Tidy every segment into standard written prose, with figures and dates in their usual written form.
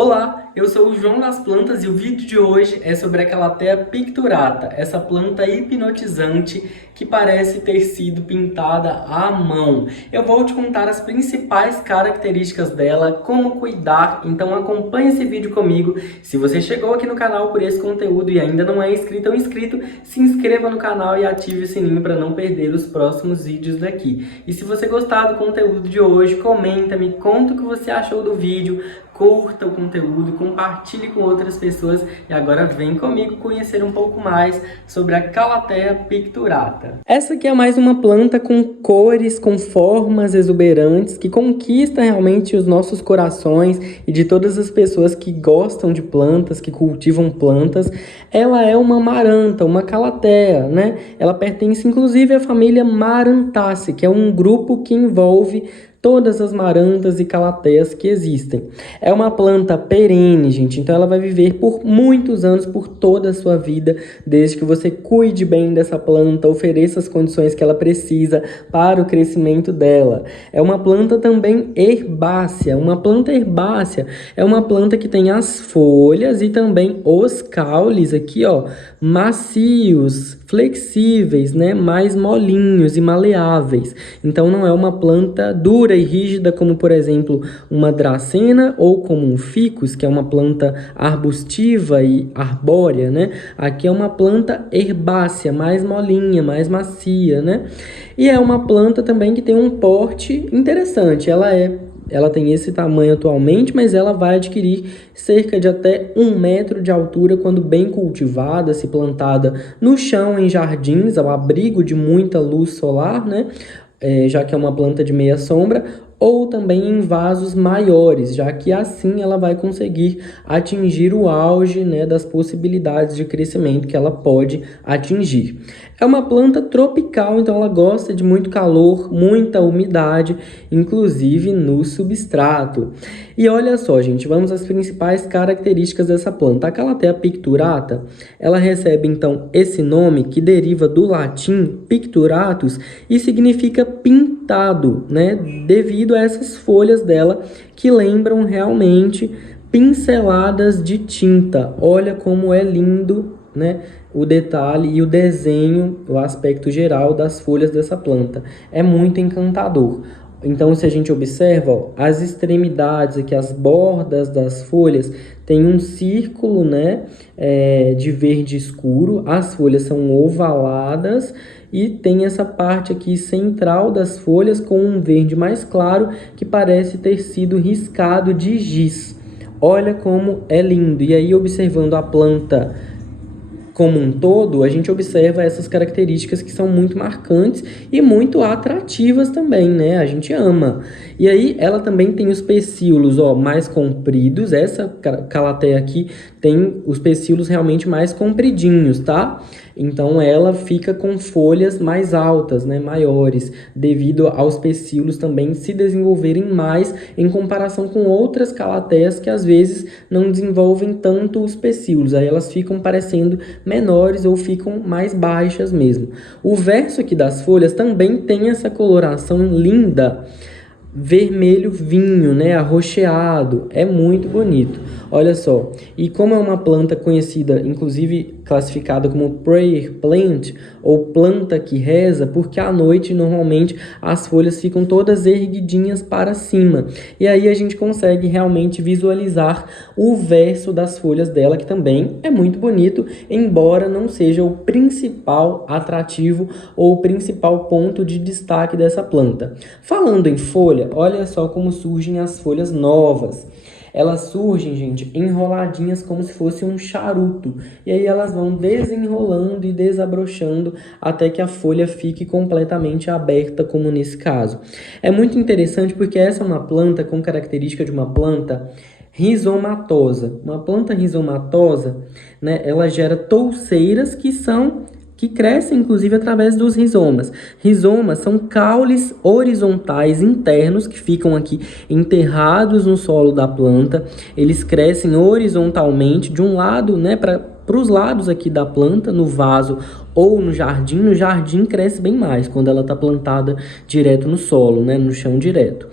Olá, eu sou o João das Plantas e o vídeo de hoje é sobre a Calathea picturata, essa planta hipnotizante que parece ter sido pintada à mão. Eu vou te contar as principais características dela, como cuidar, então acompanhe esse vídeo comigo. Se você chegou aqui no canal por esse conteúdo e ainda não é inscrito ou inscrito, se inscreva no canal e ative o sininho para não perder os próximos vídeos daqui. E se você gostar do conteúdo de hoje, comenta, me conta o que você achou do vídeo, curta o conteúdo, compartilhe com outras pessoas e agora vem comigo conhecer um pouco mais sobre a Calathea picturata. Essa aqui é mais uma planta com cores, com formas exuberantes, que conquista realmente os nossos corações e de todas as pessoas que gostam de plantas, que cultivam plantas. Ela é uma maranta, uma Calathea, né? Ela pertence inclusive à família Marantaceae, que é um grupo que envolve todas as marantas e calatheias que existem. É uma planta perene, gente, então ela vai viver por muitos anos, por toda a sua vida, desde que você cuide bem dessa planta, ofereça as condições que ela precisa para o crescimento dela. É uma planta também herbácea. Uma planta herbácea é uma planta que tem as folhas e também os caules aqui, ó, macios, flexíveis, né, mais molinhos e maleáveis. Então não é uma planta dura e rígida como, por exemplo, uma dracena ou como um ficus, que é uma planta arbustiva e arbórea, né? Aqui é uma planta herbácea, mais molinha, mais macia, né? E é uma planta também que tem um porte interessante. Ela tem esse tamanho atualmente, mas ela vai adquirir cerca de até 1 metro de altura quando bem cultivada, se plantada no chão, em jardins, ao abrigo de muita luz solar, né? Já que é uma planta de meia sombra, ou também em vasos maiores, já que assim ela vai conseguir atingir o auge, né, das possibilidades de crescimento que ela pode atingir. É uma planta tropical, então ela gosta de muito calor, muita umidade, inclusive no substrato. E olha só, gente, vamos às principais características dessa planta. A Calathea picturata, ela recebe então esse nome que deriva do latim picturatus e significa pintado, né, devido a essas folhas dela que lembram realmente pinceladas de tinta. Olha como é lindo, né, o detalhe e o desenho, o aspecto geral das folhas dessa planta. É muito encantador. Então, se a gente observa, ó, as extremidades aqui, as bordas das folhas, tem um círculo, né, de verde escuro. As folhas são ovaladas e tem essa parte aqui central das folhas com um verde mais claro que parece ter sido riscado de giz. Olha como é lindo. E aí, observando a planta como um todo, a gente observa essas características que são muito marcantes e muito atrativas também, né? A gente ama. E aí, ela também tem os pecíolos, ó, mais compridos. Essa Calathea aqui tem os pecíolos realmente mais compridinhos, tá? Então, ela fica com folhas mais altas, né? Maiores, devido aos pecíolos também se desenvolverem mais em comparação com outras Calatheas que às vezes não desenvolvem tanto os pecíolos. Aí elas ficam parecendo menores ou ficam mais baixas mesmo. O verso aqui das folhas também tem essa coloração linda, vermelho vinho, né, arroxeado, é muito bonito. Olha só, e como é uma planta conhecida, inclusive classificada como prayer plant, ou planta que reza, porque à noite normalmente as folhas ficam todas erguidinhas para cima. E aí a gente consegue realmente visualizar o verso das folhas dela, que também é muito bonito, embora não seja o principal atrativo ou o principal ponto de destaque dessa planta. Falando em folha, olha só como surgem as folhas novas. Elas surgem, gente, enroladinhas como se fosse um charuto. E aí elas vão desenrolando e desabrochando até que a folha fique completamente aberta, como nesse caso. É muito interessante porque essa é uma planta com característica de uma planta rizomatosa. Uma planta rizomatosa, né, ela gera touceiras que crescem, inclusive, através dos rizomas. Rizomas são caules horizontais internos que ficam aqui enterrados no solo da planta. Eles crescem horizontalmente de um lado, né, para os lados aqui da planta, no vaso ou no jardim. No jardim cresce bem mais, quando ela está plantada direto no solo, né, no chão direto.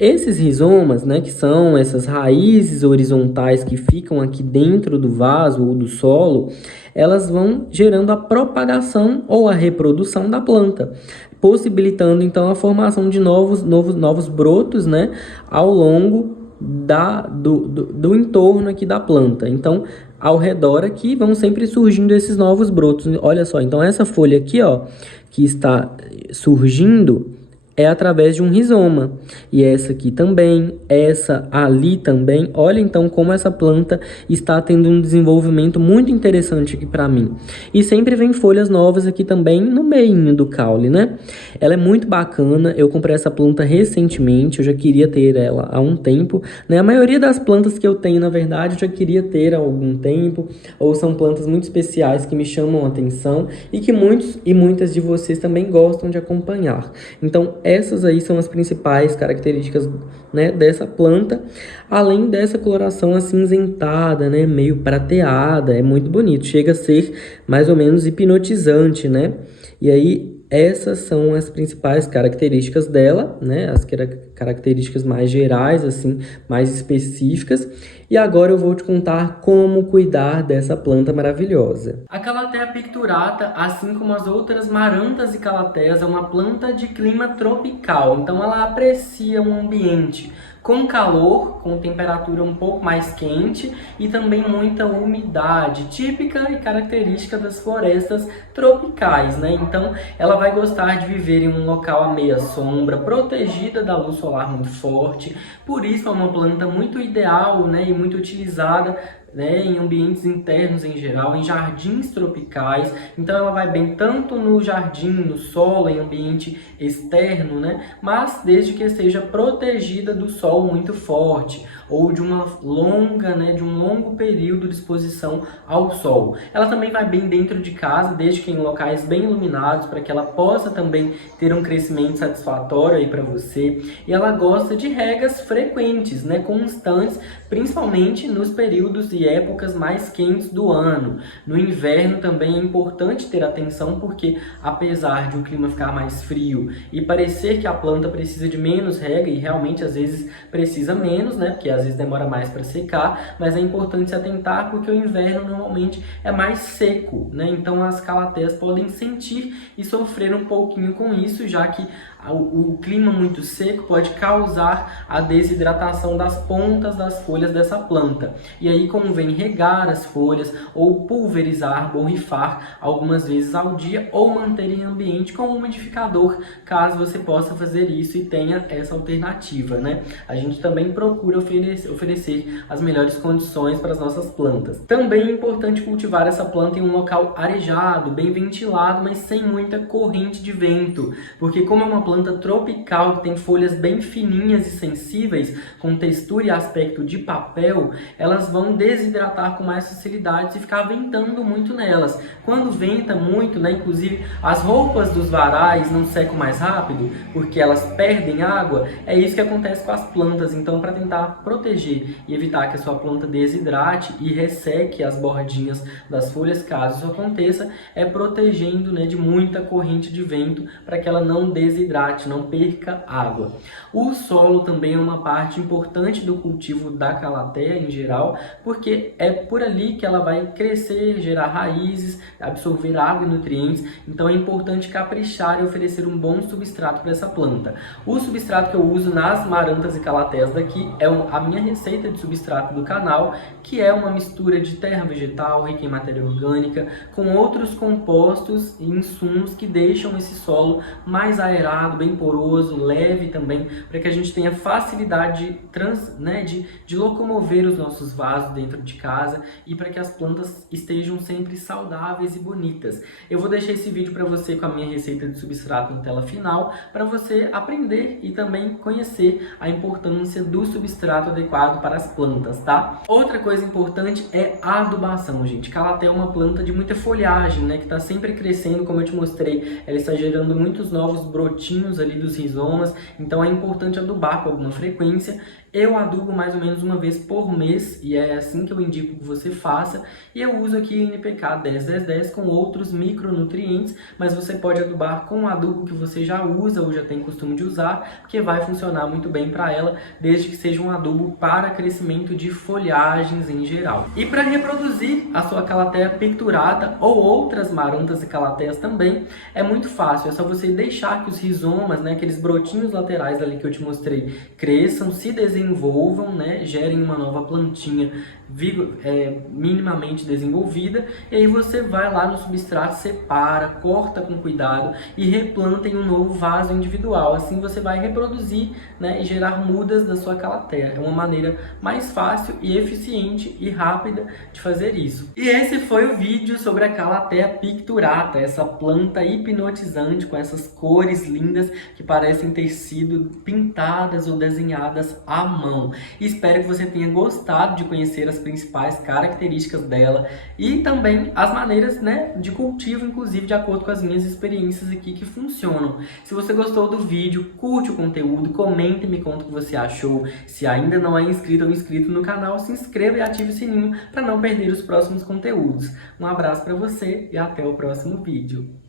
Esses rizomas, né, que são essas raízes horizontais que ficam aqui dentro do vaso ou do solo, elas vão gerando a propagação ou a reprodução da planta, possibilitando então a formação de novos brotos, né, ao longo do entorno aqui da planta. Então, ao redor aqui vão sempre surgindo esses novos brotos. Olha só, então essa folha aqui, ó, que está surgindo é através de um rizoma. E essa aqui também, essa ali também. Olha então como essa planta está tendo um desenvolvimento muito interessante aqui para mim. E sempre vem folhas novas aqui também no meio do caule, né? Ela é muito bacana. Eu comprei essa planta recentemente, eu já queria ter ela há um tempo, né? A maioria das plantas que eu tenho, na verdade, eu já queria ter há algum tempo, ou são plantas muito especiais que me chamam a atenção e que muitos e muitas de vocês também gostam de acompanhar. Então, essas aí são as principais características, né, dessa planta, além dessa coloração acinzentada, né, meio prateada, é muito bonito, chega a ser mais ou menos hipnotizante, né? E aí essas são as principais características dela, né, as características mais gerais, assim, mais específicas. E agora eu vou te contar como cuidar dessa planta maravilhosa. A Calathea picturata, assim como as outras marantas e calatheas, é uma planta de clima tropical. Então ela aprecia um ambiente com calor, com temperatura um pouco mais quente e também muita umidade, típica e característica das florestas tropicais, né? Então ela vai gostar de viver em um local à meia sombra, protegida da luz solar muito forte. Por isso é uma planta muito ideal, né, e muito utilizada, né, em ambientes internos em geral, em jardins tropicais. Então ela vai bem tanto no jardim, no solo, em ambiente externo, né, mas desde que esteja protegida do sol muito forte ou de uma longa, né, de um longo período de exposição ao sol. Ela também vai bem dentro de casa, desde que em locais bem iluminados, para que ela possa também ter um crescimento satisfatório aí para você. E ela gosta de regas frequentes, né, constantes, principalmente nos períodos e épocas mais quentes do ano. No inverno também é importante ter atenção, porque apesar de o clima ficar mais frio e parecer que a planta precisa de menos rega, e realmente às vezes precisa menos, né, porque às vezes demora mais para secar, mas é importante se atentar porque o inverno normalmente é mais seco, né? Então as calatheas podem sentir e sofrer um pouquinho com isso, já que o clima muito seco pode causar a desidratação das pontas das folhas dessa planta. E aí convém regar as folhas ou pulverizar, borrifar algumas vezes ao dia, ou manter em ambiente com umidificador, caso você possa fazer isso e tenha essa alternativa, né? A gente também procura oferecer as melhores condições para as nossas plantas. Também é importante cultivar essa planta em um local arejado, bem ventilado, mas sem muita corrente de vento, porque como é uma planta tropical que tem folhas bem fininhas e sensíveis, com textura e aspecto de papel, elas vão desidratar com mais facilidade se ficar ventando muito nelas. Quando venta muito, né, inclusive as roupas dos varais não secam mais rápido, porque elas perdem água, é isso que acontece com as plantas. Então, para tentar proteger e evitar que a sua planta desidrate e resseque as bordinhas das folhas, caso isso aconteça, é protegendo, né, de muita corrente de vento, para que ela não desidrate, não perca água. O solo também é uma parte importante do cultivo da calathea em geral, porque é por ali que ela vai crescer, gerar raízes, absorver água e nutrientes. Então é importante caprichar e oferecer um bom substrato para essa planta. O substrato que eu uso nas marantas e calatheas daqui é a minha receita de substrato do canal, que é uma mistura de terra vegetal rica em matéria orgânica com outros compostos e insumos que deixam esse solo mais aerado, bem poroso, leve também, para que a gente tenha facilidade de locomover os nossos vasos dentro de casa e para que as plantas estejam sempre saudáveis e bonitas. Eu vou deixar esse vídeo para você com a minha receita de substrato na tela final, para você aprender e também conhecer a importância do substrato adequado para as plantas, tá? Outra coisa importante é a adubação, gente. Calathea é uma planta de muita folhagem, né, que está sempre crescendo, como eu te mostrei, ela está gerando muitos novos brotinhos ali dos rizomas, então é importante adubar com alguma frequência. Eu adubo mais ou menos uma vez por mês e é assim que eu indico que você faça. E eu uso aqui NPK 10-10-10 com outros micronutrientes, mas você pode adubar com o adubo que você já usa ou já tem costume de usar, porque vai funcionar muito bem para ela, desde que seja um adubo para crescimento de folhagens em geral. E para reproduzir a sua calatheia picturata ou outras marantas e calateias também, é muito fácil, é só você deixar que os rizomas, né, aqueles brotinhos laterais ali que eu te mostrei, cresçam, se desenvolvam, né, gerem uma nova plantinha minimamente desenvolvida, e aí você vai lá no substrato, separa, corta com cuidado e replanta em um novo vaso individual. Assim você vai reproduzir, né, e gerar mudas da sua calatheia. É uma maneira mais fácil e eficiente e rápida de fazer isso. E esse foi o vídeo sobre a calatheia picturata, essa planta hipnotizante com essas cores lindas que parecem ter sido pintadas ou desenhadas à mão. Espero que você tenha gostado de conhecer as principais características dela e também as maneiras, né, de cultivo, inclusive de acordo com as minhas experiências aqui que funcionam. Se você gostou do vídeo, curte o conteúdo, comenta e me conta o que você achou. Se ainda não é inscrito ou inscrito no canal, se inscreva e ative o sininho para não perder os próximos conteúdos. Um abraço para você e até o próximo vídeo.